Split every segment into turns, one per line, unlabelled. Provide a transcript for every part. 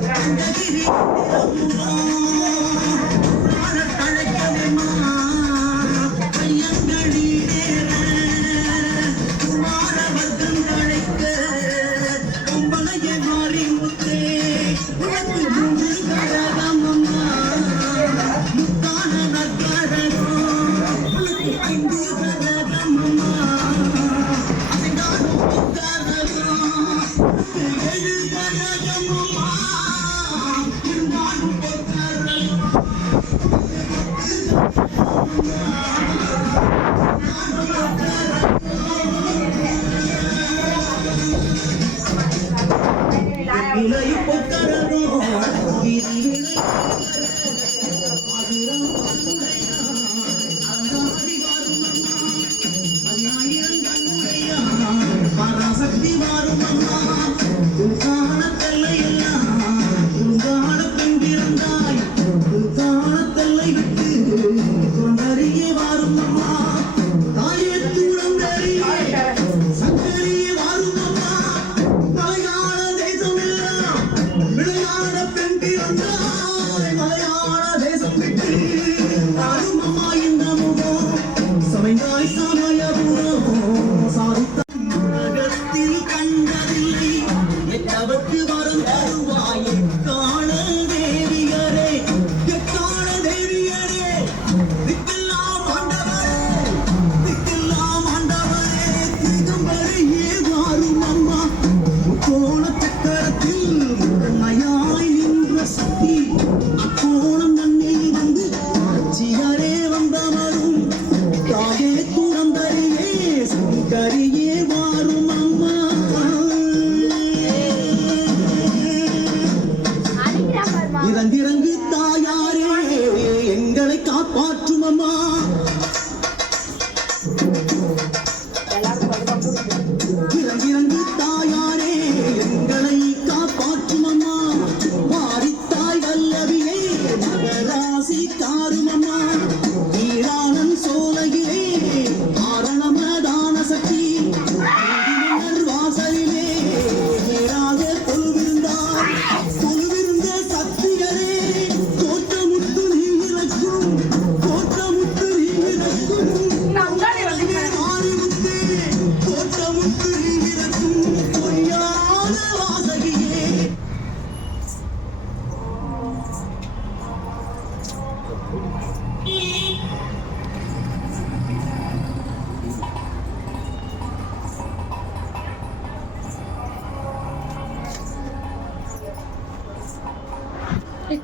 பராசக்தி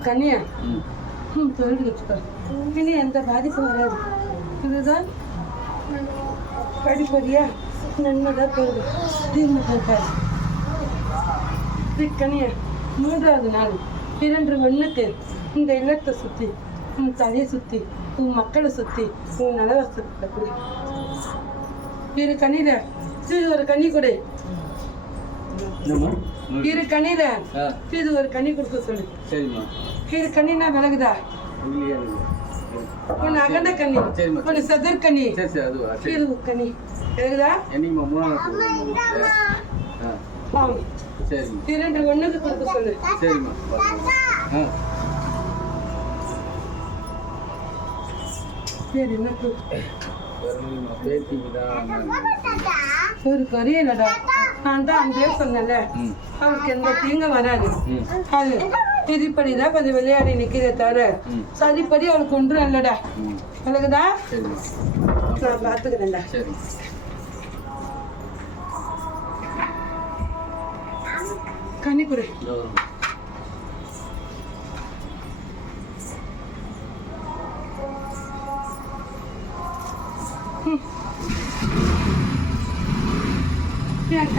கன்னியா ம். தொழில் வச்சுக்கோ. இனி எந்த பாதிப்பும் வராது. இதுதான் படிப்படியா நன்மைதான் போகுது தீர்வு இருக்காது கனியா மூன்றாவது நாள். இரண்டு மண்ணுக்கு இந்த இல்லத்தை சுற்றி உன் தலையை சுற்றி உன் மக்களை சுற்றி உன் நலவசத்தை கொடு இரு கனியில இது ஒரு கனி கொடு. இரு கனியில
ஆ.
இது ஒரு கனி கொடுக்க சொல்லு.
சரிம்மா.
இது கண்ணினா விலகுதா. ஒன்று அகண்ட கண்ணி
சரிம்மா.
ஒன்று சதுர் கண்ணி
சரி சரி சரி.
இது கண்ணி விலகுதா?
என்னைக்குமா மூணாவது கொடுக்கணுமா? ஆ.
ஆமாம்
சரிம்மா.
இரண்டு ஒண்ணுக்கு கொடுக்க சொல்லு.
சரிம்மா. ஆ.
சரி என்ன? கொடு. ஒரு குறையலடா நான் தான் அங்கே சொன்னேன்ல.
ம்.
அவளுக்கு எந்த தீங்கும் வராது.
ம்.
அது விதிப்படி தான் கொஞ்சம் விளையாடி நிற்கிறத தவிர
ம்.
சரிப்படி அவளுக்கு ஒன்றும் இல்லடா.
ம். சரிம்மா
நான் பார்த்துக்கிறேன்டா
சரிம்மா
கண்ணி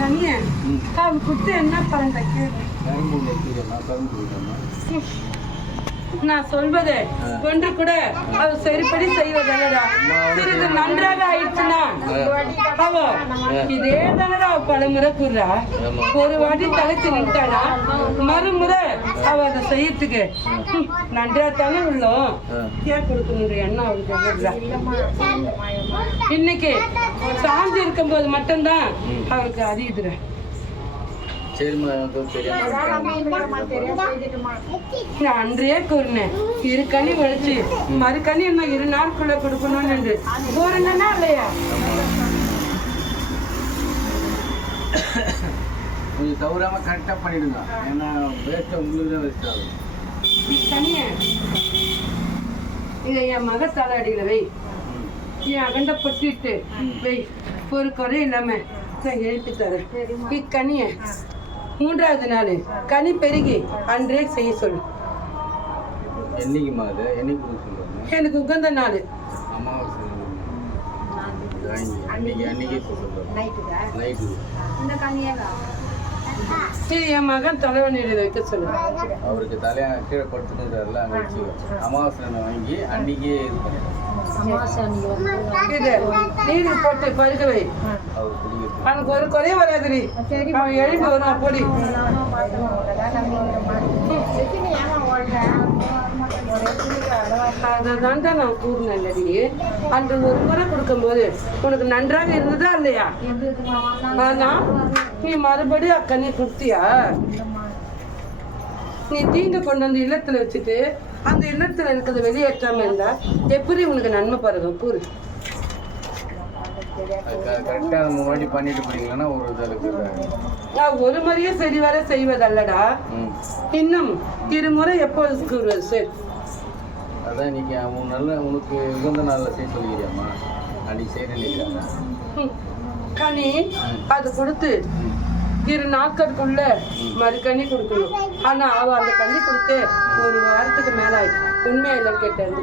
கொடு
இதோ வரேன்.
என் கண்ணிய
ம்
அவள் கொடுத்து என்ன பலன் கேட்கு நான் சொல்வது ஒன்று கூட அவ சரிப்படி செய்வதல்லடா. சிறிது நன்றாக ஆயிடுச்சுன்னா அவ இதே தானடா பலமுறை கூறுறா. ஒரு வாட்டி தலைச்சு நின்ட்டானா மறுமுறை அவ அதை செய்யறதுக்கு. நன்றா தானே உள்ளோம். ஏன் கொடுக்கணுன்ற எண்ணம் அவளுக்கு இன்னைக்கு சாந்தி இருக்கும்போது மட்டும்தான் அவளுக்கு
தெரியாம
நான் அன்றையே கூறினேன் இரு கனி வலிச்சு மறு கனி இன்னும் இரு நாட்குள்ள கொடுக்கணும்னு என்று. கூறினா இல்லையா?
கொஞ்சம் தவறாம கரெக்டாக பண்ணிடுங்க. ஏன்னா வேஸ்ட்டாக உங்களுக்கு தான் வேஸ்ட் ஆகும்.
இங்க என் மக தலையடியில வை.
ம்.
என் அகண்ட பொட்டிட்டு வை. ஒரு குறை இல்லாம எழுத்து தரேன் இக்கனிய. மூன்றாவது நாள் கனி பெருகி அன்றே செய்ய சொல்லு
என்னைக்குமா அது? என்னைக்கு கொடுக்க சொல்லுவாங்க
எனக்கு உகந்த நாள்.
அமாவாசை வாங்கி அன்னைக்கு அன்னைக்கே சொல்லுவாங்க நைட்டு
இது என் மகன் தலைவனியில் வைக்க சொல்லு
அவருக்கு தலையா கீழே படுத்துக்கிறாருல அங்கே வச்சு அமாவாசை வாங்கி அன்னைக்கே இது பண்ணிடுவோம்
இது போட்டு பருக வை. அவனுக்கு ஒரு குறைய வராதுடி அவன் எழுந்து வரும் பொடி. அதை தாண்டா நான் கூறினேன்டி அன்று ஒரு முறை கொடுக்கும்போது உனக்கு நன்றாக இருந்ததா இல்லையா? ஆனா நீ மறுபடியும் அக்கனி கொடுத்தியா? நீ தீங்க கொண்டு வந்து இல்லத்துல வச்சுட்டு அந்த இல்லத்துல இருக்கிறத வெளியேற்றாம இருந்தா எப்படி உனக்கு நன்மை பருகும் கூறு.
ஒரு
முறையே சரி வர செய்வதல்லடா. இன்னும் இருமுறை எப்போது கூறுவது சரி.
அதான் இன்னைக்கு அவன் நல்ல உனக்கு உகந்த நாளில் செய்ய சொல்லிக்கிறியாம்மா? அன்னைக்கு செய்கிறேன் நினைக்கிறாங்க
ம். கனி அது கொடுத்து இரு நாட்களுக்குள்ள மறுக்கண்ணி கொடுக்கணும். ஆனா அவ அந்த கண்ணி கொடுத்து ஒரு வாரத்துக்கு மேல ஆயிடுச்சு உண்மையா இல்லைன்னு கேட்டேன்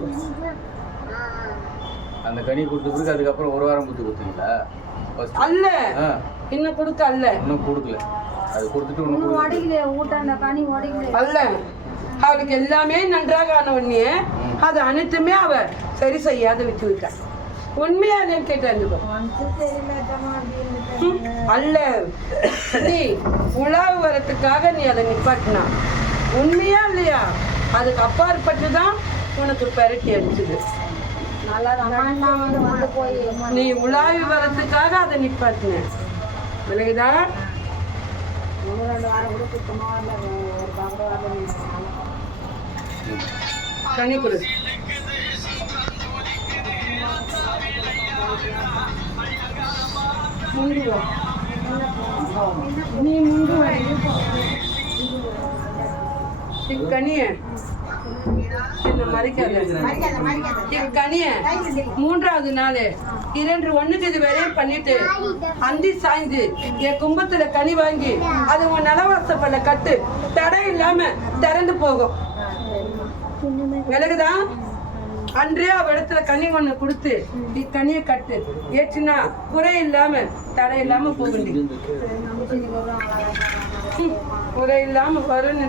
அந்த கனி கொடுத்த பிறகு அதுக்கப்புறம் ஒரு வாரம் புத்து கொடுத்தீங்களா?
அல்ல.
ஆ.
இன்னும் கொடுக்க அல்ல.
இன்னும் கொடுக்கல. அது கொடுத்துட்டு ஒன்றும் கொடுக்கல.
அல்ல. அவளுக்கு எல்லாமே நன்றாக ஆன உடனே அது அனைத்துமே அவ சரி செய்யாத விட்டு விட்டான் உண்மையா இல்லைன்னு கேட்டேன் அல்ல. நீ உலாவு வரத்துக்காக நீ அதை நிப்பாட்டினா. உண்மையா இல்லையா? அதுக்கு அப்பாற்பட்டு தான் உனக்கு பெரட்டி அடிச்சுது. நீ உலாவி வரத்துக்காக அதை நிப்பாட்டின. விலகுதா கண்ணி கொடு முந்தி வா. நீ முந்து மூன்றாவது நாள். இரண்டு ஒண்ணுக்கு இது வரையும் பண்ணிட்டு அந்தி சாய்ந்து என் கும்பத்துல கனி வாங்கி அது உன் நலவாசப்பட கட்டு தடை இல்லாம திறந்து போகும். விலகுதான் அன்றே அவ இடத்துல கனி ஒண்ணு கொடுத்து நீ கனியை கட்டு. ஏச்சுனா குறை இல்லாம தடை இல்லாம போகுண்டி. ம், குறை இல்லாம வரும்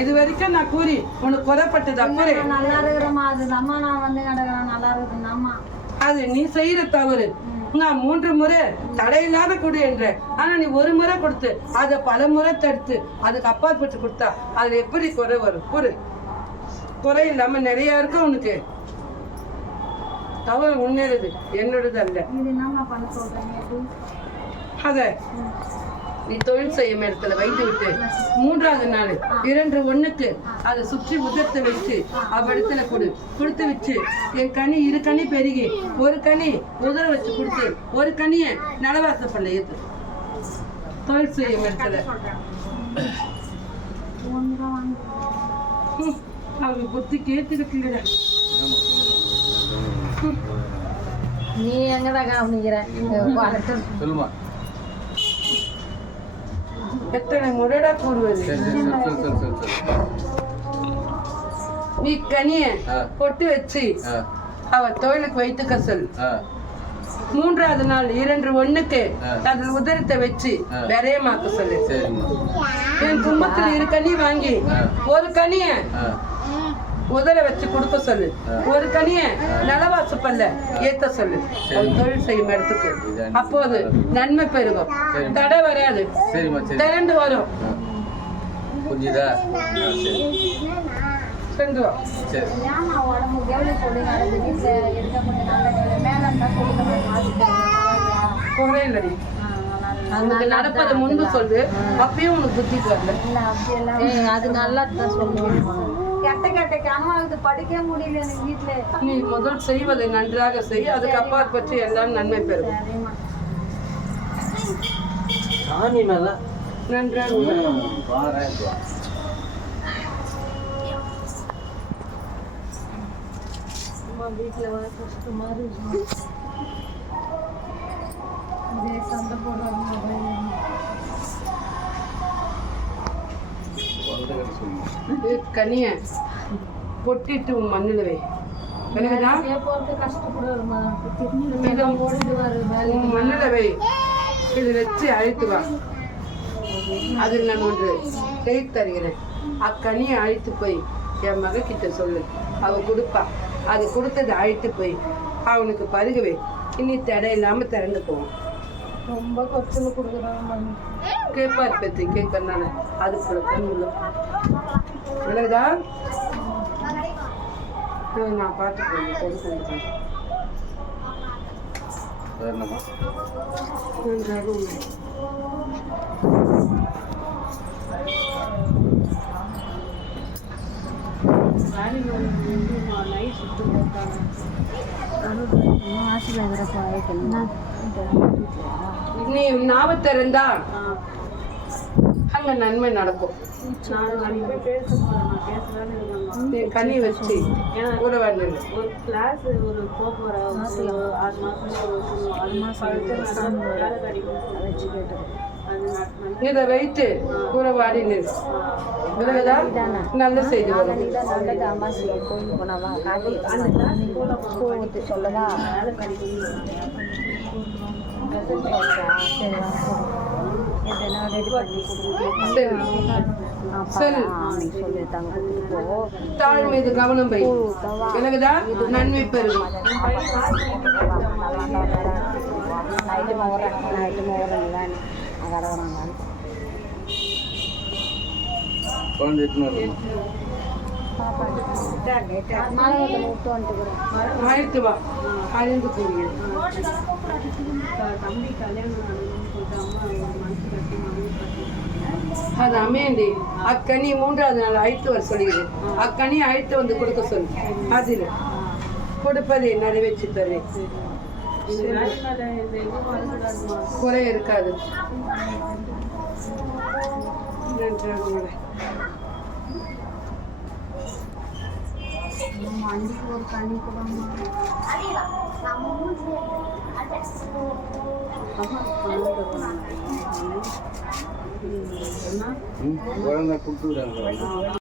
இது வரைக்கும் நான் கூறி உனக்கு குறைப்பட்டது? அப்புறம்
நல்லா இருக்கிறோமா அது நம்ம நான் வந்து கிடக்குறேன் நல்லா இருக்குது நம்ம
அது நீ செய்யற தவறு. நான் மூன்று முறை தடையில்லாத கொடு என்ற. ஆனா நீ ஒரு முறை கொடுத்து அதை பல முறை தடுத்து அதுக்கு அப்பாற்பட்டு கொடுத்தா அதுல எப்படி குறை வரும்? குறை. குறை இல்லாம நிறைய இருக்கும் உனக்கு. தவறு உன்னோடது என்னோடது அல்ல.
பண்ண
அத நீ தொழில் செய்யும் இடத்துல வைத்து விட்டு மூன்றாவது நாள் இரண்டு ஒண்ணுக்கு அதை சுற்றி உதர்த்த வச்சு அவ்விடத்துல கொடு. கொடுத்து வச்சு என் கனி இரு கனி பெருகி ஒரு கனி உதர வச்சு கொடுத்து ஒரு கனிய நலவாசப்பள்ள ஏத்து. தொழில் செய்யும் இடத்துல அவங்க புத்தி கேட்டுக்கிட்டு
நீ எங்கதான் கவனிக்கிற? வரட்டும்
சொல்லுமா.
எத்தனை முறைடா கூறுவது? நீ கனிய. கொட்டு வச்சு அவ தொழிலுக்கு வைத்துக்க சொல். மூன்றாவது நாள் இரண்டு ஒண்ணுக்கு. அதில் உதரத்தை வச்சு. விரையமாக்க சொல்லு. என் கும்பத்தில் இரு கனி வாங்கி. ஒரு கனிய உதர வச்சு கொடுக்க சொல்லு. ஒரு கனிய நலவாசு பல்ல ஏத்த சொல்லு. தொழில் செய்யும் இடத்துக்கு. அப்போது நன்மை பெருகும். தடை வராது. திரண்டு வரும்.
புரிஞ்சுதா? ஆ, சரி.
சென்று வா
சரி.
ஏமா உடம்பு கவலை சொல்லி நடந்து வீட்டில் எடுக்கப்பட்ட நல்ல வேலை மேலே இருந்தால் கொடுக்க மாட்டேன்
குறை இல்லடி.
நல்லா இருக்கு
உனக்கு நடப்பதை முன்பு சொல்லு. அப்பயும் உனக்கு புத்திக்கு வரல.
அது நல்லா தான் சொல்லுவேன் கெட்ட கெட்ட கனவாகுது படிக்க முடியல வீட்டுல
நீ முதல் செய்வதை நன்றாக செய் அதுக்கு அப்பாற்பட்டு எல்லாம் நன்மை பெறும்.
சாமி மேல.
நன்றாக
வீட்டுல வர கஷ்டமா இருக்கு. சண்டை போடுறாங்க
கனிய பொட்டிட்டு உன் மண்ணில் வை. உன் மண்ணில் வை. இது வச்சு அழைத்து வா. அதில் நான் ஒன்று செய்து தருகிறேன். அக்கனியை அழைத்து போய் என் மக கிட்ட சொல்லு. அவ கொடுப்பா. அது கொடுத்ததை அழைத்து போய். அவனுக்கு பருகவே இனி தடை இல்லாம திறந்து போவான்
ரொம்ப கொச்சல் கொடுக்குறாங்க
கேட்பார் பற்றி கேட்கறனால அது கொடுக்க விலகுதா? நான் பார்த்துக்கிறேன் சரி செஞ்சுக்கிறேன்
வேற என்னம்மா
நன்றாக உள்ளது. நீ நாவ திறந்தா அங்க நன்மை நடக்கும். கனி வச்சு கூட வரணும்
ஒரு கிளாஸ் ஒரு போக போற ஒரு ஆறு மாசம் ஒரு ஆறு மாசம் வேலை கிடைக்கும் அது ந-
இதை வைத்து உறவாடி நிறு நல்ல செய்தி வரும்.
சொல்லதா
இதெல்லாம் ரெடி
பண்ணி சொல்லு தங்கத்துக்கு தாழ் மீது ஆயிரத்து ரூபா பதினைந்து
தம்பி கல்யாணம்
அது அமையண்டி. அக்கனி மூன்றாவது நாள் அழைத்து வர சொல்லுகிறேன் அக்கனி அழைத்து வந்து கொடுக்க சொல்லு. அதில். கொடுப்பதை நிறைவேற்றி தருவேன். குறை இருக்காது.
அன்னைக்கு
ம் குழந்தை கொடுத்துருக்காங்க